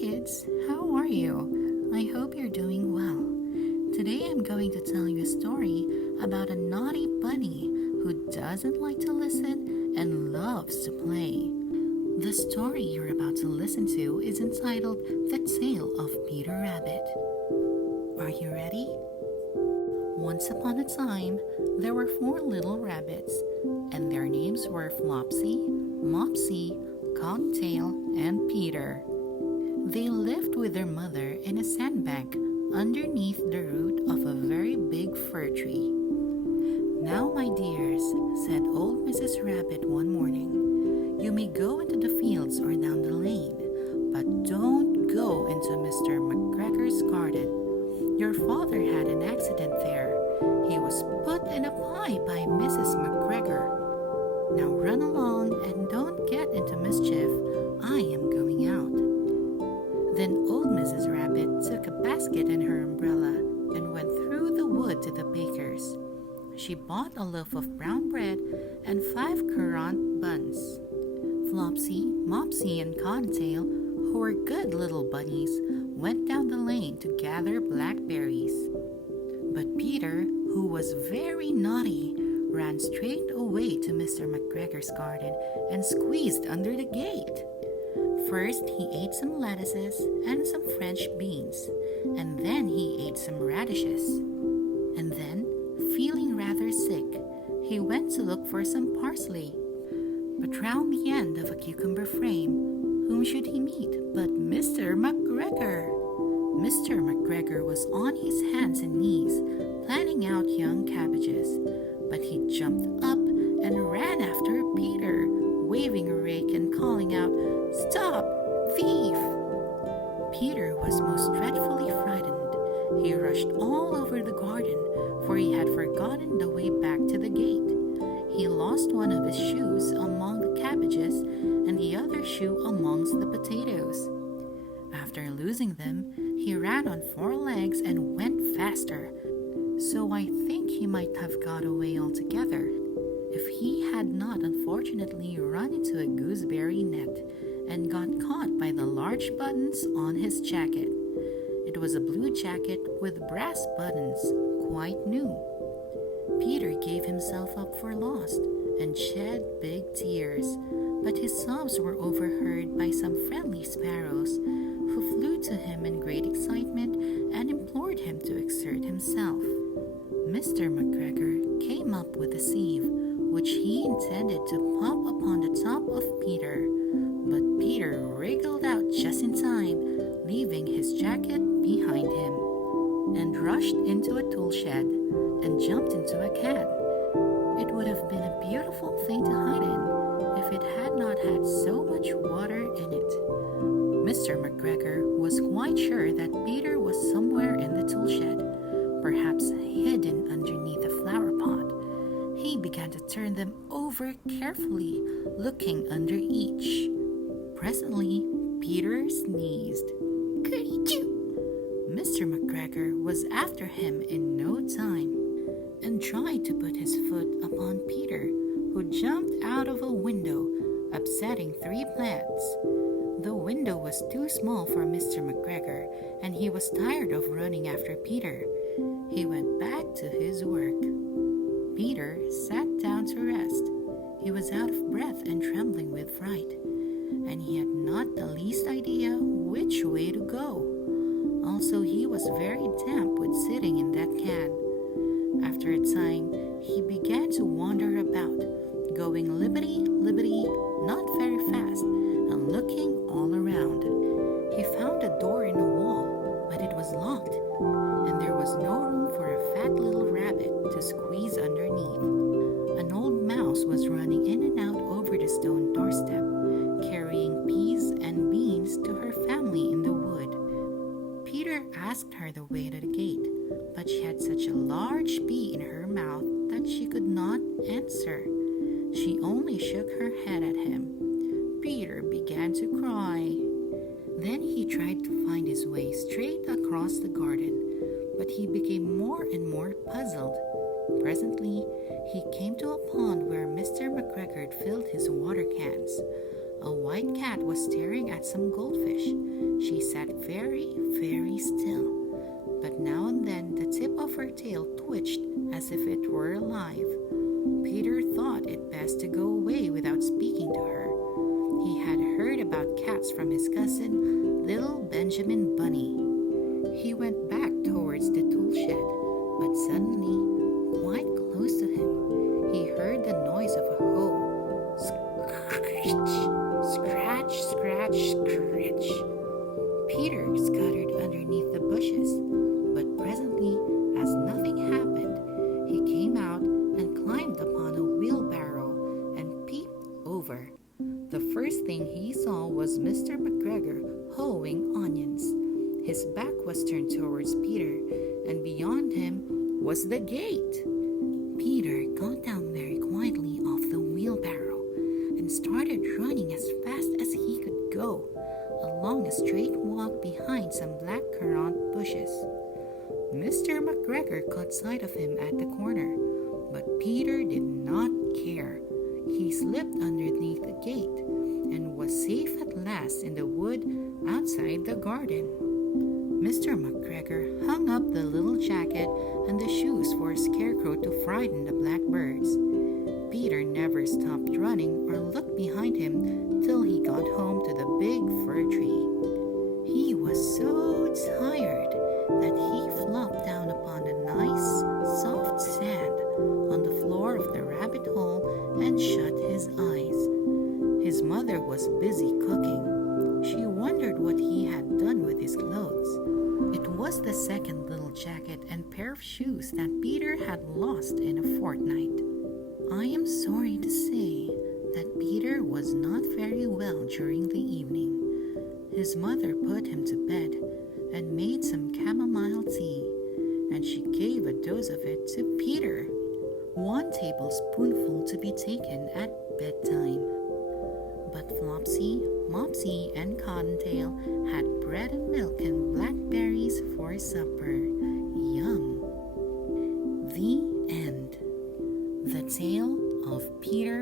kids, how are you? I hope you're doing well. Today I'm going to tell you a story about a naughty bunny who doesn't like to listen and loves to play. The story you're about to listen to is entitled The Tale of Peter Rabbit. Are you ready? Once upon a time, there were 4 little rabbits, and their names were Flopsy, Mopsy, Cottontail, and Peter. They lived with their mother in a sandbank underneath the root of a very big fir tree. "Now, my dears," said old Mrs. Rabbit one morning, "you may go into the fields or down the lane, but don't go into Mr. McGregor's garden. Your father had an accident there. He was put in a pie by Mrs. McGregor. Now run along and don't get into mischief. I am going out." Then old Mrs. Rabbit took a basket and her umbrella and went through the wood to the baker's. She bought a loaf of brown bread and 5 currant buns. Flopsy, Mopsy, and Cottontail, who were good little bunnies, went down the lane to gather blackberries. But Peter, who was very naughty, ran straight away to Mr. McGregor's garden and squeezed under the gate. First, he ate some lettuces and some French beans, and then he ate some radishes. And then, feeling rather sick, he went to look for some parsley. But round the end of a cucumber frame, whom should he meet but Mr. McGregor? Mr. McGregor was on his hands and knees, planting out young cabbages, but he jumped up and ran after Peter, waving a rake and calling out, "Stop, thief!" Peter was most dreadfully frightened. He rushed all over the garden, for he had forgotten the way back to the gate. He lost one of his shoes among the cabbages and the other shoe amongst the potatoes. After losing them, he ran on 4 legs and went faster, so I think he might have got away altogether if he had not unfortunately run into a gooseberry net and got caught by the large buttons on his jacket. It was a blue jacket with brass buttons, quite new. Peter gave himself up for lost and shed big tears, but his sobs were overheard by some friendly sparrows who flew to him in great excitement and implored him to exert himself. Mr. McGregor came up with a sieve, which he intended to pop upon the top of Peter, but Peter wriggled out just in time, leaving his jacket behind him, and rushed into a tool shed and jumped into a can. It would have been a beautiful thing to hide in if it had not had so much water in it. Mr. McGregor was quite sure that Peter was somewhere in the tool shed, perhaps hidden underneath a flower pot. He began to turn them over carefully, looking under each. Presently, Peter sneezed. "Kerchoo!" Mr. McGregor was after him in no time, and tried to put his foot upon Peter, who jumped out of a window, upsetting 3 plants. The window was too small for Mr. McGregor, and he was tired of running after Peter. He went back to his work. Peter sat down to rest. He was out of breath and trembling with fright, and he had not the least idea which way to go. Also, he was very damp with sitting in that can. After a time, he began to wander about, going libbity-libbity, not very fast, and looking all around. He found a door in the wall, but it was locked, and there was no room for a fat little rabbit to squeeze underneath. An old mouse was running in and out over the stone doorstep, carrying peas and beans to her family in the wood. Peter asked her the way to the gate, but she had such a large pea in her mouth that she could not answer. She only shook her head at him. Peter began to cry. Then he tried to find his way straight across the garden, but he became more and more puzzled. Presently, he came to a pond where Mr. McGregor filled his water cans. A white cat was staring at some goldfish, She sat very, very still, but now and then the tip of her tail twitched as if it were alive. Peter thought it best to go away without speaking to her. He had heard about cats from his cousin, little Benjamin Bunny. He went back towards the tool shed, but suddenly, quite close to him, he heard the noise of a hoe. Scratch, scratch, scratch. Peter scuttered underneath the bushes, but presently, as nothing happened, he came out and climbed upon a wheelbarrow and peeped over. The first thing he saw was Mr. McGregor hoeing onions. His back was turned towards Peter, and beyond him was the gate. Peter got down very quietly off the wheelbarrow and started running as fast as he could go, along a straight walk behind some blackcurrant bushes. Mr. McGregor caught sight of him at the corner, but Peter did not care. He slipped underneath the gate and was safe at last in the wood outside the garden. Mr. McGregor hung up the little jacket and the shoes for a scarecrow to frighten the blackbirds. Peter never stopped running or looked behind him till he got home to the big fir tree. He was so tired that he flopped down upon the nice, soft sand on the floor of the rabbit hole and shut his eyes. His mother was busy cooking. She wondered what he had done with his clothes. It was the second little jacket and pair of shoes that Peter had lost in a fortnight. I am sorry to say that Peter was not very well during the evening. His mother put him to bed and made some chamomile tea, and she gave a dose of it to Peter, 1 tablespoonful to be taken at bedtime. But Flopsy, Mopsy, and Cottontail had bread and milk and blackberries for supper. Yum! The end. The Tale of Peter